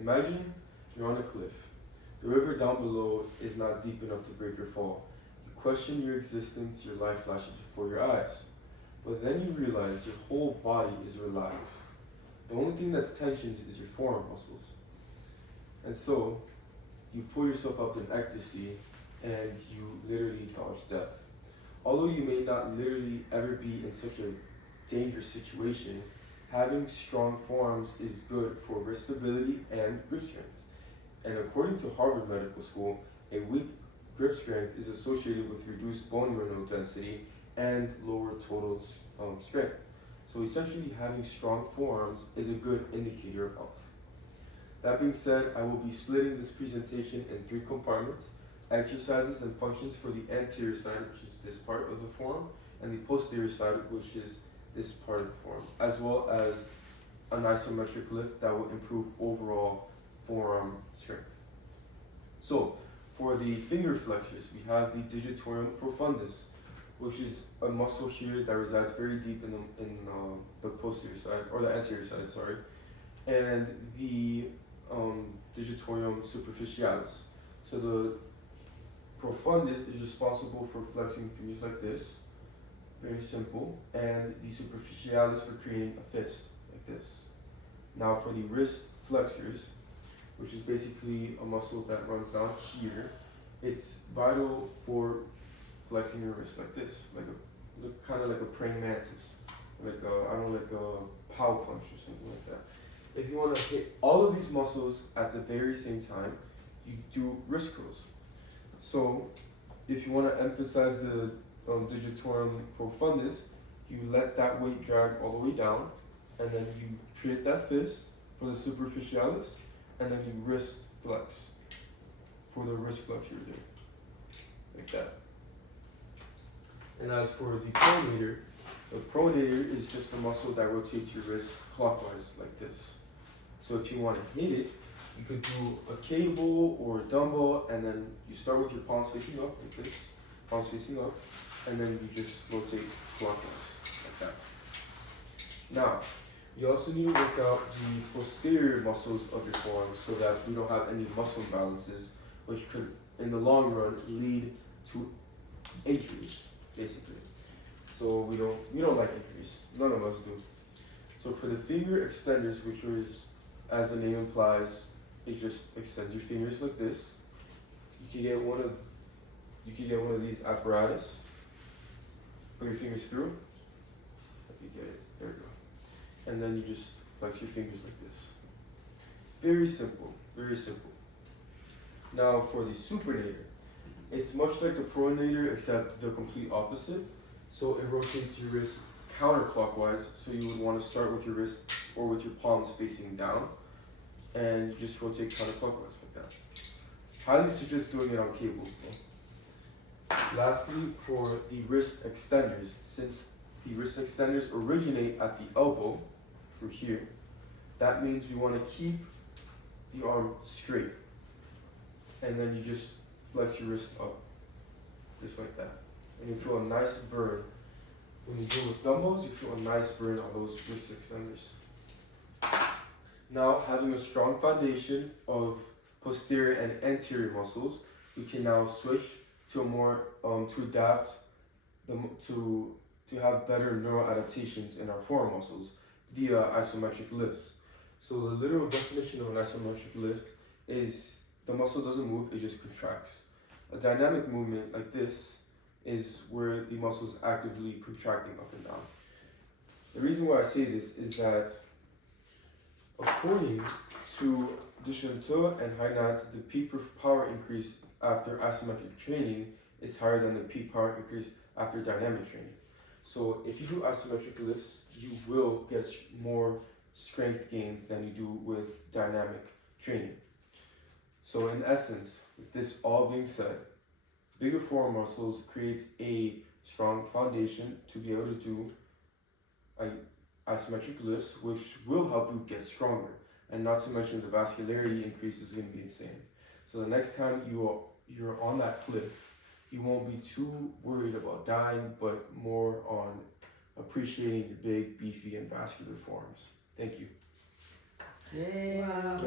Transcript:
Imagine you're on a cliff. The river down below is not deep enough to break your fall. You question your existence, your life flashes before your eyes. But then you realize your whole body is relaxed. The only thing that's tensioned is your forearm muscles. And so, you pull yourself up in ecstasy and you literally dodge death. Although you may not literally ever be in such a dangerous situation, having strong forearms is good for wrist stability and grip strength. And according to Harvard Medical School, a weak grip strength is associated with reduced bone mineral density and lower total strength. So essentially, having strong forearms is a good indicator of health. That being said, I will be splitting this presentation in 3 compartments: exercises and functions for the anterior side, which is this part of the forearm, and the posterior side, which is this part of the forearm, as well as an isometric lift that will improve overall forearm strength. So, for the finger flexors, we have the digitorum profundus, which is a muscle here that resides very deep in the posterior side, or the anterior side, sorry, and the digitorum superficialis. So the profundus is responsible for flexing fingers like this, very simple, and the superficialis for creating a fist, like this. Now for the wrist flexors, which is basically a muscle that runs down here, it's vital for flexing your wrist like this, kind of like a praying mantis, like a pow punch or something like that. If you want to hit all of these muscles at the very same time, you do wrist curls. So if you want to emphasize the digitorum profundus, you let that weight drag all the way down, and then you create that fist for the superficialis, and then you wrist flex for the wrist flexor there, like that. And as for the pronator is just a muscle that rotates your wrist clockwise like this. So if you want to hit it, you could do a cable or a dumbbell, and then you start with your palms facing up like this, palms facing up, and then you just rotate clockwise like that. Now, you also need to work out the posterior muscles of your forearms so that we don't have any muscle imbalances, which could, in the long run, lead to injuries, basically. So we don't like injuries. None of us do. So for the finger extenders, which is, as the name implies, it just extends your fingers like this. You can get one of these apparatus. Put your fingers through. If you get it, there you go. And then you just flex your fingers like this. Very simple, very simple. Now for the supinator, it's much like the pronator except the complete opposite. So it rotates your wrist counterclockwise. So you would want to start with your wrist or with your palms facing down, and you just rotate counterclockwise like that. Highly suggest doing it on cables though. Lastly, for the wrist extenders, since the wrist extenders originate at the elbow through here, that means we want to keep the arm straight, and then you just flex your wrist up, just like that. And you feel a nice burn. When you do with dumbbells, you feel a nice burn on those wrist extenders. Now, having a strong foundation of posterior and anterior muscles, we can now switch to a more to adapt to have better neural adaptations in our forearm muscles via isometric lifts. So the literal definition of an isometric lift is the muscle doesn't move, it just contracts. A dynamic movement like this is where the muscle is actively contracting up and down. The reason why I say this is that according to Duchantel and Hainat, the peak power increase after isometric training is higher than the peak power increase after dynamic training. So if you do isometric lifts, you will get more strength gains than you do with dynamic training. So in essence, with this all being said, bigger forearm muscles creates a strong foundation to be able to do isometric lifts, which will help you get stronger, and not to mention the vascularity increase is going to be insane. So the next time you're on that cliff, you won't be too worried about dying, but more on appreciating your big, beefy, and vascular forearms. Thank you. Yay. Wow.